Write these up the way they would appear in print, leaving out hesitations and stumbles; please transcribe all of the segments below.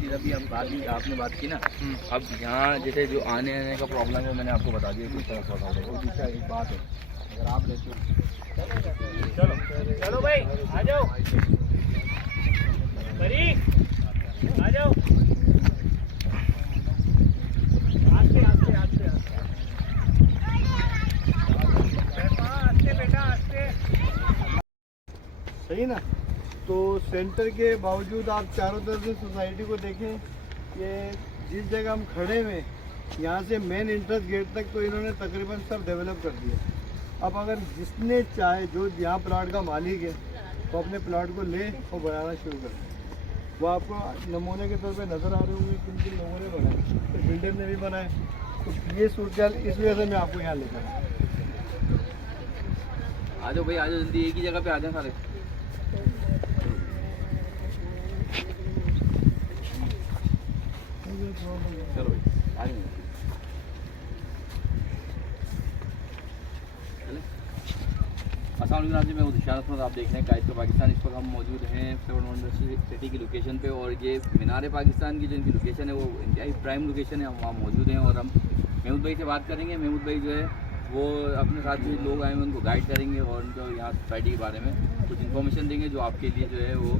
चीज़ अभी हम आपने बात की ना, अब यहाँ जैसे जो आने का प्रॉब्लम है मैंने आपको बता दिया किस तरह सॉल्व होगा। और दूसरा एक बात है, अगर आप रहते हो चलो चलो भाई आ जाओ, आ जाओ, आस्ते आस्ते आस्ते आस्ते बेटा आस्ते, सही ना। तो सेंटर के बावजूद आप चारों तरफ से सोसाइटी को देखें कि जिस जगह हम खड़े हुए यहाँ से मेन एंट्रेंस गेट तक तो इन्होंने तकरीबन सब डेवलप कर दिया। अब अगर जिसने चाहे, जो यहाँ प्लाट का मालिक है, वो अपने प्लाट को ले और बनाना शुरू कर दे। वो आपको नमूने के तौर पे नज़र आ रहे होंगे किन किन लोगों ने बनाए, तो बिल्डर ने भी बनाए। तो ये सूरत इस वजह से मैं आपको यहाँ लेकर आया। आ जाओ भाई, आ जाओ जल्दी, एक ही जगह पे आ जाए सारे। चलो भाई आ जाओ। अस्सलाम वालेकुम जी, मैं उदिशान अहमद, आप देख रहे हैं कायद पाकिस्तान। इस वक्त हम मौजूद हैं 7 सिटी की लोकेशन पे, और ये मीनार पाकिस्तान की जो इनकी लोकेशन है वो इंतहाई प्राइम लोकेशन है। हम वहाँ मौजूद हैं और हम महमूद भाई से बात करेंगे। महमूद भाई जो है वो अपने साथ जो लोग आए हैं उनको गाइड करेंगे और उनको यहाँ सोसाइटी के बारे में कुछ इन्फॉर्मेशन देंगे जो आपके लिए जो है वो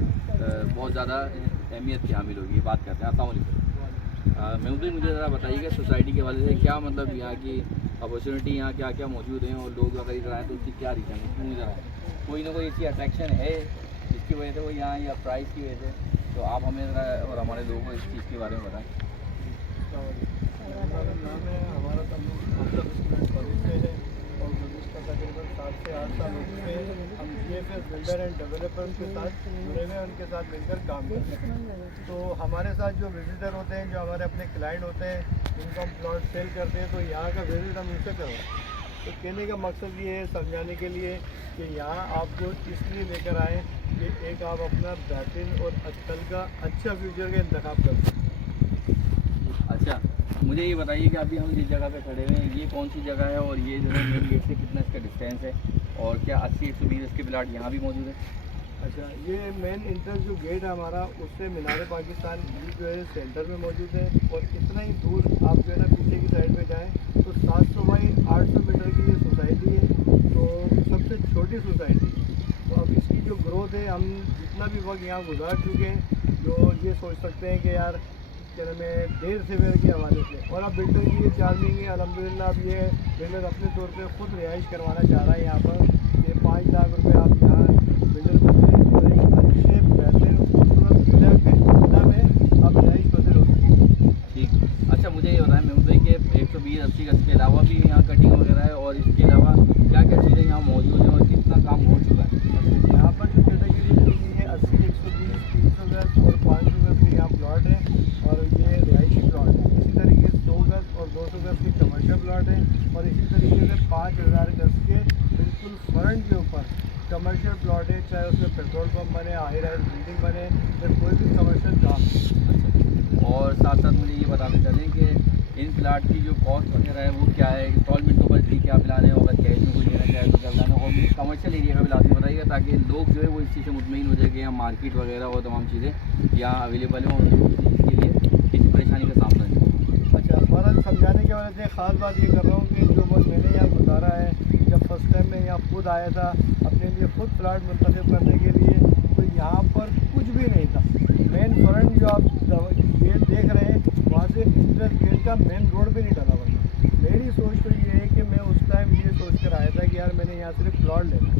बहुत ज़्यादा अहमियत की हामिल होगी। बात करते हैं। अस्सलाम वालेकुम महमूद भाई, मुझे ज़रा बताइएगा सोसाइटी के वाले से क्या मतलब यहाँ की अपॉर्चुनिटी, यहाँ क्या क्या मौजूद हैं, और लोग अगर इधर आए तो उसकी क्या रीज़न है, क्यों इधर आए? कोई ना कोई ऐसी अट्रैक्शन है जिसकी वजह से वो यहाँ, या प्राइस की वजह से? तो आप हमें ज़रा और हमारे लोगों को इस चीज़ के बारे में बताएं। नाम है हमारा, से है और इसका तकरीबन 7 से 8 साल हो चुके हैं। हम GFS बिल्डर एंड डेवलपर्स के साथ जुड़े हुए हैं, उनके साथ मिलकर काम करते हैं। तो हमारे साथ जो विजिटर होते हैं, जो हमारे अपने क्लाइंट होते हैं, जिनको हम प्लॉट सेल करते हैं, तो यहाँ का विजिट हम उनसे करवाएं। तो कहने का मकसद ये है समझाने के लिए कि यहाँ आपको इसलिए लेकर आएँ कि एक आप अपना बेहतरीन और आजकल का अच्छा फ्यूचर का इंतखाब कर सकें। अच्छा, मुझे ये बताइए कि अभी हम जिस जगह पे खड़े हुए हैं ये कौन सी जगह है, और ये जो है मेन गेट से कितना इसका डिस्टेंस है, और क्या 80-120 इसके प्लाट यहाँ भी मौजूद है? अच्छा, ये मेन इंट्रेंस जो गेट है हमारा, उससे मीनार पाकिस्तान भी जो है सेंटर में मौजूद है। और इतना ही दूर आप जो है ना पीछे की साइड में जाएं तो 700 बाई 800 मीटर की ये सोसाइटी है, तो सबसे छोटी सोसाइटी है। तो अब इसकी जो ग्रोथ है, हम जितना भी वक्त यहाँ गुजार चुके हैं, जो ये सोच सकते हैं कि यार क्या नाम है, देर से वेर के हवाले से। और अब बिल्डर की ये चार्जिंग है अल्हम्दुलिल्लाह। अब ये बिल्डर अपने तौर पे खुद रिहाइश करवाना चाह रहा है यहाँ पर, ये 5 लाख रुपए आप यहाँ बिल्डर को दें और एक अच्छे बेहतरीन खूबसूरत विला में आप रिहाइश पसंद हो सकते हैं। ठीक। अच्छा, मुझे ये बताएं महमूद भाई कि 120-80 गज के अलावा भी यहाँ कटिंग वगैरह है, और इसके अलावा क्या क्या चीज़ें यहाँ मौजूद हैं और कितना काम हो चुका है? यहाँ पर जो कैटेगरी दी गई है 80, 120, 300 गज और 500 गज के यहाँ प्लॉट है, और ये रिहायशी प्लॉट है। इसी तरीके से 100 गज और 200 गज के कमर्शियल प्लॉट है, और इसी तरीके से 5000 गज के बिल्कुल फ्रंट के ऊपर कमर्शियल प्लॉट है, चाहे उसमें पेट्रोल पंप बने, हाई राइज बिल्डिंग बने, या कोई भी कमर्शियल काम। और साथ साथ मुझे ये बताते चलें कि इन प्लाट की जो कॉस्ट वगैरह है वो क्या है, इंस्टॉलमेंट के ऊपर क्या मिलाने होगा, कैश में कोई लेना चाहे तो क्या मिलाना होगा, कमर्शियल एरिया का भी लाजमी बताइएगा, ताकि लोग जो है वो इस चीज़ से मुतमईन हो जाए कि यहाँ मार्केट वगैरह और तमाम चीज़ें यहाँ अवेलेबल हैं और इसके लिए किसी परेशानी का सामना नहीं। अच्छा, हमारा समझाने की वजह से ख़ास बात ये कर रहा हूँ कि जो वक्त मैंने यहाँ गुजारा है, जब फर्स्ट टाइम मैं यहाँ खुद आया था अपने लिए खुद प्लाट मुंतखब करने के लिए, तो यहाँ पर कुछ भी नहीं था। मेन फ्रंट जो आप गेट देख रहे हैं, वहाँ से इंट्रेंस गेट का मेन रोड भी नहीं डला हुआ। मेरी सोच तो ये है कि मैं उस टाइम ये सोच कर आया था कि यार मैंने यहाँ सिर्फ प्लॉट लेना है।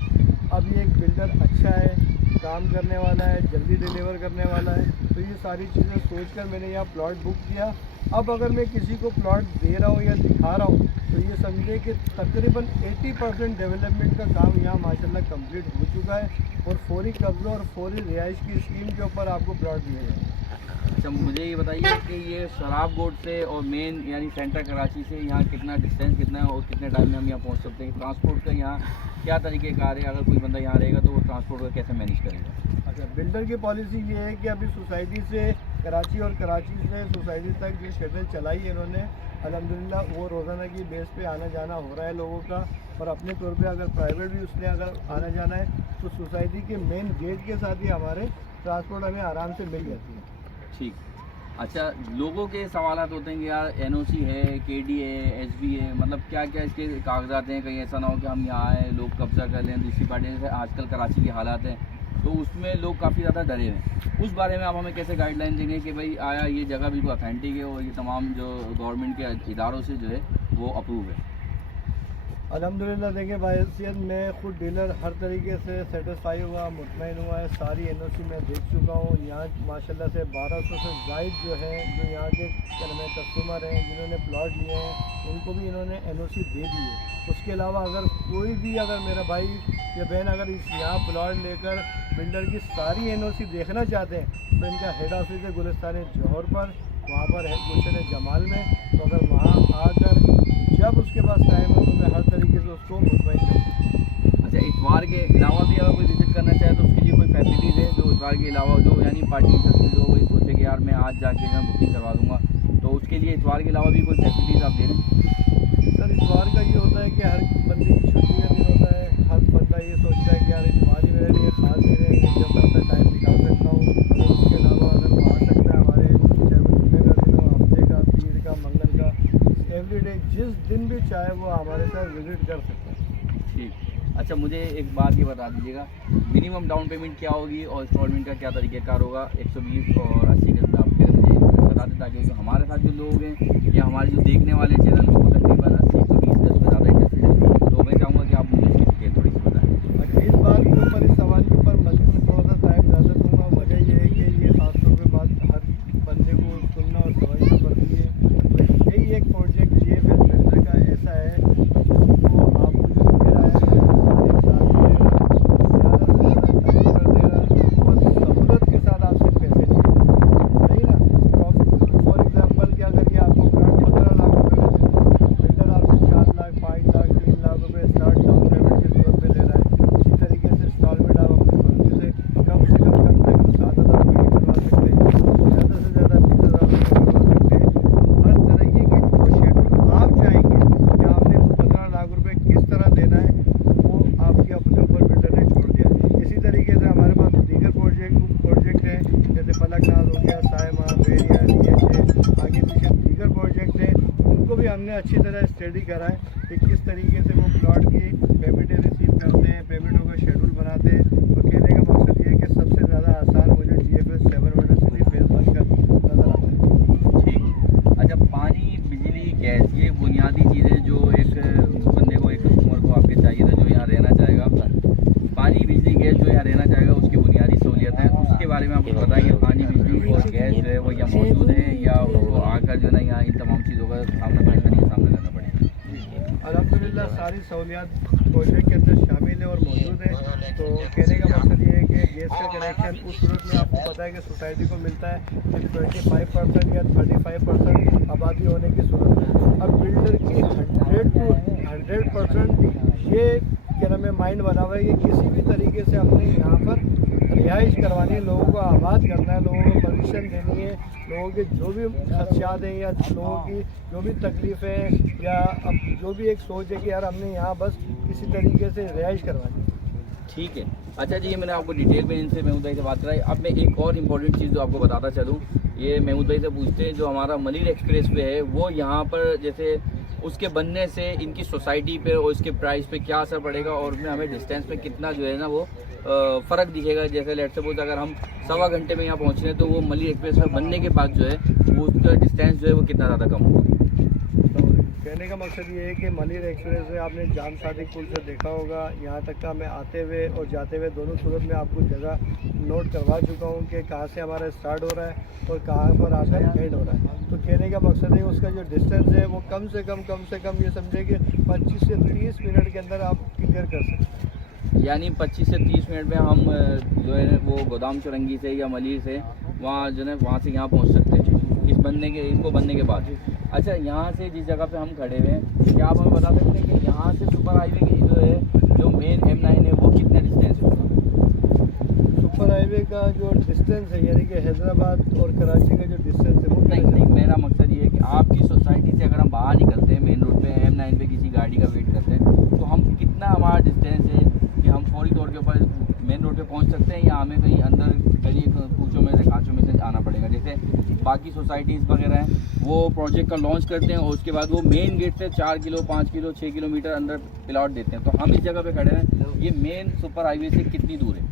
अब ये एक बिल्डर अच्छा है, काम करने वाला है, जल्दी डिलीवर करने वाला है, तो ये सारी चीज़ें सोचकर मैंने यहाँ प्लॉट बुक किया। अब अगर मैं किसी को प्लॉट दे रहा हूँ या दिखा रहा हूँ, तो ये समझे कि तकरीबन 80% डेवलपमेंट का काम यहाँ माशाल्लाह कंप्लीट हो चुका है, और फौरी कब्ज़ा और फौरी रिहाइश की स्कीम के ऊपर आपको प्लॉट दिए जाएंगे। अच्छा, मुझे ये बताइए कि ये शराब बोर्ड से और मेन यानी सेंटर कराची से यहाँ कितना डिस्टेंस कितना है, और कितने टाइम में हम यहाँ पहुँच सकते हैं? ट्रांसपोर्ट का यहाँ क्या तरीक़ेकार है? अगर कोई बंदा यहाँ रहेगा तो वो ट्रांसपोर्ट का कैसे मैनेज करेगा? अच्छा, बिल्डर की पॉलिसी ये है कि अभी सोसाइटी से कराची और कराची से सोसाइटी तक जो शटल चलाई है इन्होंने, अल्हम्दुलिल्लाह वो रोज़ाना की बेस पे आना जाना हो रहा है लोगों का। और अपने तौर पे अगर प्राइवेट भी उसने अगर आना जाना है तो सोसाइटी के मेन गेट के साथ ही हमारे ट्रांसपोर्ट हमें आराम से मिल जाती है। ठीक। अच्छा, लोगों के सवालात होते हैं कि यार एनओसी है, केडी है, एसबी है, मतलब क्या क्या इसके कागजात हैं, कहीं ऐसा ना हो कि हम यहाँ आए लोग कब्जा कर लें दूसरी पार्टी। जैसे आजकल कराची के हालात हैं तो उसमें लोग काफ़ी ज़्यादा डरे हैं। उस बारे में आप हमें कैसे गाइडलाइन देंगे कि भाई आया ये जगह बिल्कुल ऑथेंटिक है और ये तमाम जो गवर्नमेंट के इदारों से जो है वो अप्रूव है? अल्हम्दुलिल्लाह देखिए बायसियत मैं खुद डीलर हर तरीके से सेटिस्फाई हुआ, मुतमईन हुआ है। सारी एनओसी मैं देख चुका हूँ। यहाँ माशाल्लाह से 1200 से ज़ायद जो है जो यहाँ के कस्टमर हैं जिन्होंने प्लॉट लिए हैं उनको भी इन्होंने एनओसी दे दी है। उसके अलावा अगर कोई भी अगर मेरा भाई या बहन अगर इस यहाँ प्लॉट लेकर बिल्डर की सारी एनओसी देखना चाहते हैं तो इनका हेड ऑफिस है गुलिस्तान जौहर पर, वहाँ पर है गुलशन जमाल में। तो अगर वहाँ आकर जब उसके पास टाइम हो तो मैं हर तरीके से उसको मुतमईन करूँ। अच्छा, इतवार के अलावा भी अगर कोई विजिट करना चाहे तो उसके लिए कोई फैसिलिटीज़ है जो इतवार के अलावा जो यानी पार्टी इंटरेस्टेड हो वही सोचे कि यार मैं आज जाके मैं बुकिंग करवा दूँगा, तो उसके लिए इतवार के अलावा भी कोई फैसिलिटीज़ आप दे रहे हैं? सर इतवार का ये होता है कि हर बंदे की छुट्टी का दिन होता है। हर बंदा ये सोचता है कि यार इतवार ही मेरे लिए खास दिन है, जब मैं अपना टाइम निकाल सकता हूँ। अगर उसके अलावा अगर वो आ सकता है हमारे चाहे वो जुम्मे का दिन हो, हफ्ते का, पीर का, मंगल का, एवरीडे जिस दिन भी चाहे वो हमारे साथ विजिट कर सकता है। ठीक। अच्छा, मुझे एक बात ये बता दीजिएगा, मिनिमम डाउन पेमेंट क्या होगी और इंस्टॉलमेंट का क्या तरीक़ेकार होगा? 120 और 80 के अंदर आप फिर मुझे बता दें ताकि हमारे साथ जो लोग हैं या हमारे जो देखने वाले चैनल वो तकरीबन 80-120 गज में ज़्यादा इंटरेस्टेड है, तो मैं चाहूँगा कि आप मुझे इसकी डिटेल थोड़ी सी बताएँ। इस बात के ऊपर, इस सवाल के ऊपर मज़ीद में थोड़ा सा टाइम ज़्यादा दूँगा। वजह ये है कि ये खासतौर पर बात हर बंदे को सुनना और समझना पड़ती है। तो यही एक प्रोजेक्ट GFL बिल्डर का ऐसा है जिसको आपको जो दे रहा है एक साथ सहूलत के साथ आपसे पैसे लिए, सही ना? तो फॉर एग्जाम्पल कि अगर ये आपको प्लाट 15 लाख रुपये का बिल्डर आपसे 4 लाख, 5 लाख, 3 लाख रुपये स्टार्ट डाउन पेमेंट की सूरत में ले रहा है। इसी तरीके से इंस्टॉलमेंट आप अपनी मर्जी से कम 7,000 रुपये की करवा सकते हैं, ज़्यादा से ज़्यादा 20,000 रुपये करवा सकते हैं। हर तरीके की जो शेड्यूल आप चाहेंगे कि आपने 15 लाख रुपये किस तरह देना है वो आपके अपने ऊपर बिल्डर ने छोड़ दिया है। इसी तरीके से हमारे पास दीगर प्रोजेक्ट हैं जैसे फलकनाज हो गया, सायमा, बेरिया, DHA, आगे पीछे दीगर प्रोजेक्ट हैं। उनको भी हमने अच्छी तरह स्टडी करा है कि किस तरीके से वो प्लॉट की पेमेंटें रिसीव करते हैं, पेमेंटों का शेड्यूल बनाते हैं। तो कहने का मकसद ये है कि सबसे ज़्यादा आसान मुझे GFL 7 यूनिवर्सिटी फेज़ 1 का नज़र आता है। ठीक। अच्छा, पानी, बिजली, गैस, ये बुनियादी चीज़ें जो एक बंदे को, एक कस्टमर को आपके चाहिए था जो यहाँ रहना चाहेगा, पानी, बिजली, गैस जो यहाँ रहना चाहेगा उसकी बुनियादी सहूलियत है, उसके बारे में आप कुछ बताएंगे? पानी, बिजली और गैस जो है वो यहाँ मौजूद है या उसको आकर जो है ना यहाँ इन तमाम चीज़ों का सामना करना पड़ेगा? अल्हम्दुलिल्लाह सारी सहूलियात प्रोजेक्ट के अंदर शामिल है और मौजूद है। तो कहने का मकसद ये है कि गैस का कनेक्शन उस सूरत में आपको पता है कि सोसाइटी को मिलता है कि 25% या 35% आबादी होने की सूरत में। अब बिल्डर की 100 to 100% ये क्या नाम है माइंड बना हुआ है कि किसी भी तरीके से हमने यहाँ पर रिहाइश करवानी है, लोगों को आबाद करना है, लोगों को पोजीशन देनी है, लोगों के जो भी खदशात हैं या लोगों की जो भी तकलीफ़ें हैं या अब जो भी एक सोच है कि यार हमने यहाँ बस किसी तरीके से रिहाइश करवानी है। ठीक है। अच्छा जी, ये मैंने आपको डिटेल में इनसे महमूद भाई से बात कराई। अब मैं एक और इम्पॉर्टेंट चीज़ जो आपको बताता चलूँ, ये महमूद भाई से पूछते हैं जो हमारा मलिर एक्सप्रेस वे है वो यहाँ पर जैसे उसके बनने से इनकी सोसाइटी पे और इसके प्राइस पे क्या असर पड़ेगा और उसमें हमें डिस्टेंस पे कितना जो है ना वो फ़र्क दिखेगा? जैसे लेट सपोज अगर हम 1.25 घंटे में यहाँ पहुँच रहे हैं तो वो मलिर एक्सप्रेस वे बनने के बाद जो है वो उसका डिस्टेंस जो है वो कितना ज़्यादा कम होगा? कहने का मकसद ये है कि मलिर एक्सप्रेस वे आपने जाम सादिक पुल से देखा होगा, यहाँ तक का मैं आते हुए और जाते हुए दोनों सूरत में आपको जगह नोट करवा चुका हूँ कि कहाँ से हमारा स्टार्ट हो रहा है और कहाँ पर आकर एंड हो रहा है। तो कहने का मकसद है उसका जो डिस्टेंस है वो कम से कम ये समझे कि 25 से 30 मिनट के अंदर आप क्लियर कर सकते हैं। यानी 25 से 30 मिनट में हम जो है वो गोदाम चुरंगी से या मलिर से वहाँ जो है वहाँ से यहाँ पहुँच सकते हैं इसको बनने के बाद। अच्छा, यहाँ से जिस जगह पे हम खड़े हुए हैं क्या आप हमें बता सकते हैं कि यहाँ से सुपर हाईवे की जो है जो मेन M9 है वो कितना डिस्टेंस होगा? सुपर हाईवे का जो डिस्टेंस है यानी कि हैदराबाद और कराची का जो डिस्टेंस है वो नहीं, मेरा मकसद ये है कि आपकी सोसाइटी से अगर हम बाहर निकलते हैं मेन रोड पे M9 पे किसी गाड़ी का वेट करते हैं तो हम कितना हमारा डिस्टेंस है कि हम फौरी तौर के ऊपर मेन रोड पे पहुंच सकते हैं या हमें कहीं अंदर गली कूचों में से खाँचों में से आना पड़ेगा। जैसे बाकी सोसाइटीज़ वगैरह हैं वो प्रोजेक्ट का लॉन्च करते हैं और उसके बाद वो मेन गेट से 4 किलो 5 किलो 6 किलोमीटर अंदर प्लॉट देते हैं। तो हम इस जगह पे खड़े हैं, ये मेन सुपर हाईवे से कितनी दूर है?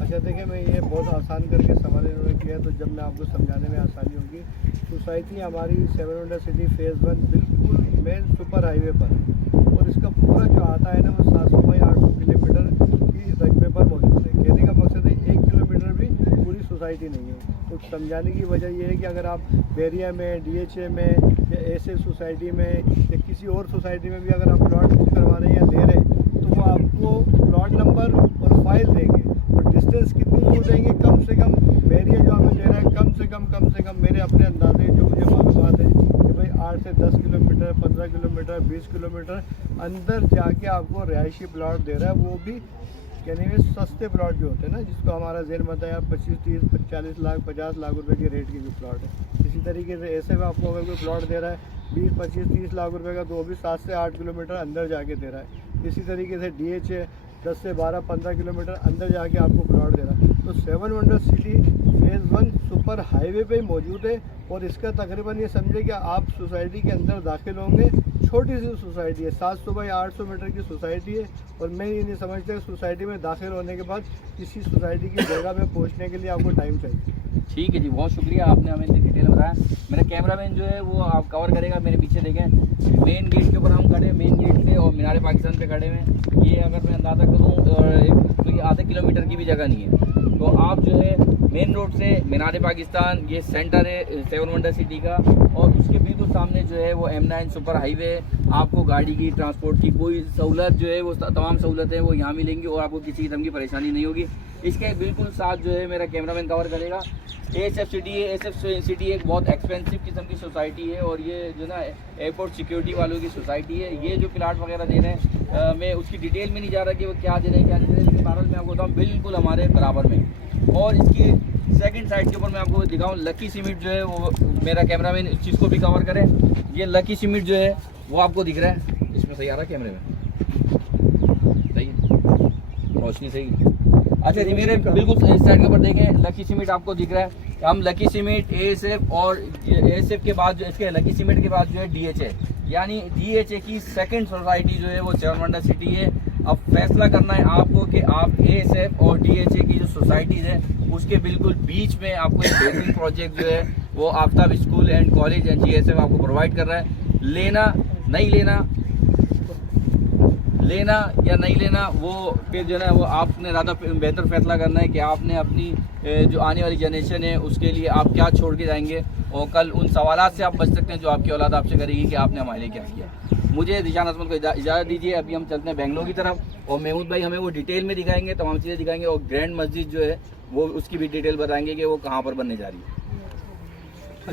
अच्छा देखिए, मैं ये बहुत आसान करके सवाल इन्होंने किया, तो जब मैं आपको समझाने में आसानी होगी। सोसाइटी हमारी 7 वंडर सिटी फेज़ 1 बिल्कुल मेन सुपर हाईवे पर है और इसका पूरा जो आता है ना वो 700 बाई 800 किलोमीटर की रकबे पर मौजूद है। कहने का मकसद है 1 किलोमीटर भी पूरी सोसाइटी नहीं है। तो समझाने की वजह यह है कि अगर आप बैरिया में, DHA में या ऐसे सोसाइटी में या किसी और सोसाइटी में भी अगर आप प्लॉट बुक करवा रहे हैं या ले रहे हैं, तो वो आपको प्लॉट नंबर और फाइल देंगे और डिस्टेंस कितनी दूर देंगे। कम से कम बैरिया जो हमें दे रहा है कम से कम मेरे अपने अंदाजे जो मुझे मालूमात है कि भाई 8 से 10 किलोमीटर, 15 किलोमीटर, 20 किलोमीटर अंदर जाके आपको रिहायशी प्लॉट दे रहा है, वो भी यानी में सस्ते प्लॉट जो होते हैं ना, जिसको हमारा जेल मत है 25, 30, 40 लाख 50 लाख रुपए के रेट के जो प्लॉट है। इसी तरीके से ऐसे में आपको अगर कोई प्लॉट दे रहा है 20, 25, 30 लाख रुपए का, तो वो भी 7 से 8 किलोमीटर अंदर जाके दे रहा है। इसी तरीके से DHA 10 से 12, 15 किलोमीटर अंदर जाके आपको प्लॉट दे रहा है। तो 7 wonder city phase 1 super highway पे मौजूद है और इसका तकरीबन ये समझे कि आप सोसाइटी के अंदर दाखिल होंगे, छोटी सी सोसाइटी है, 700 बाई 800 मीटर की सोसाइटी है। और मैं ये नहीं समझता कि सोसाइटी में दाखिल होने के बाद किसी सोसाइटी की जगह में पहुंचने के लिए आपको टाइम चाहिए। ठीक है जी, बहुत शुक्रिया, आपने हमें इतनी डिटेल बताया। मेरा कैमरामैन जो है वो आप कवर करेगा। मेरे पीछे देखें, मेन गेट के ऊपर हम खड़े हैं, मेन गेट पे और मीनार पाकिस्तान पे खड़े हुए हैं। ये अगर मैं अंदाज़ा करूँ तो ये आधे किलोमीटर की भी जगह नहीं है। तो आप जो है मेन रोड से मीनार पाकिस्तान, ये सेंटर है 7 वंडर सिटी का, और उसके बिल्कुल सामने जो है वो M9 सुपर हाईवे है। आपको गाड़ी की, ट्रांसपोर्ट की कोई सहूलत जो है वो तमाम सहूलतें वो यहाँ मिलेंगी और आपको किसी किस्म की परेशानी नहीं होगी। इसके बिल्कुल साथ जो है मेरा कैमरामैन कवर करेगा। ASF सिटी है, ASF सिटी एक बहुत एक्सपेंसिव किस्म की सोसाइटी है और ये जो ना एयरपोर्ट सिक्योरिटी वालों की सोसाइटी है। ये जो प्लाट वगैरह दे रहे हैं मैं उसकी डिटेल में नहीं जा रहा कि वो क्या दे रहे हैं क्या नहीं दे रहे हैं, लेकिन बहरहाल मैं आपको बताऊँ बिल्कुल हमारे बराबर में। और इसकी सेकंड साइड के ऊपर मैं आपको दिखाऊँ, लकी सीमेंट जो है वो मेरा कैमरामैन इस चीज़ को भी कवर करे। ये लकी सीमेंट जो है वो आपको दिख रहा है, इसमें सही आ रहा है कैमरे में, सही है, रोशनी सही है। अच्छा जी, मेरे बिल्कुल इस साइड के ऊपर देखें, लकी सीमेंट आपको दिख रहा है। हम लकी सीमेंट, ASF और ASF के बाद जो इसके लकी सीमेंट के बाद जो है DHA, यानी DHA की सेकंड सोसाइटी जो है वो 7 वंडर सिटी है। अब फैसला करना है आपको कि आप ASF और DHA की जो सोसाइटीज़ है उसके बिल्कुल बीच में आपको एक बेहतरीन प्रोजेक्ट जो है वो Aftab school and college and GSF आपको प्रोवाइड कर रहा है। लेना नहीं लेना, लेना या नहीं लेना, वो फिर जो है वो आपने ज़्यादा बेहतर फैसला करना है कि आपने अपनी जो आने वाली जनरेशन है उसके लिए आप क्या छोड़ के जाएंगे और कल उन सवालात से आप बच सकते हैं जो आपकी औलाद आपसे करेगी कि आपने हमारे लिए क्या किया। मुझे दिशान अजमत को इजाज़त दीजिए। अभी हम चलते हैं बेंगलोर की तरफ और महमूद भाई हमें वो डिटेल में दिखाएंगे, तमाम चीज़ें दिखाएंगे और ग्रैंड मस्जिद जो है वो उसकी भी डिटेल बताएंगे कि वो कहाँ पर बनने जा रही है।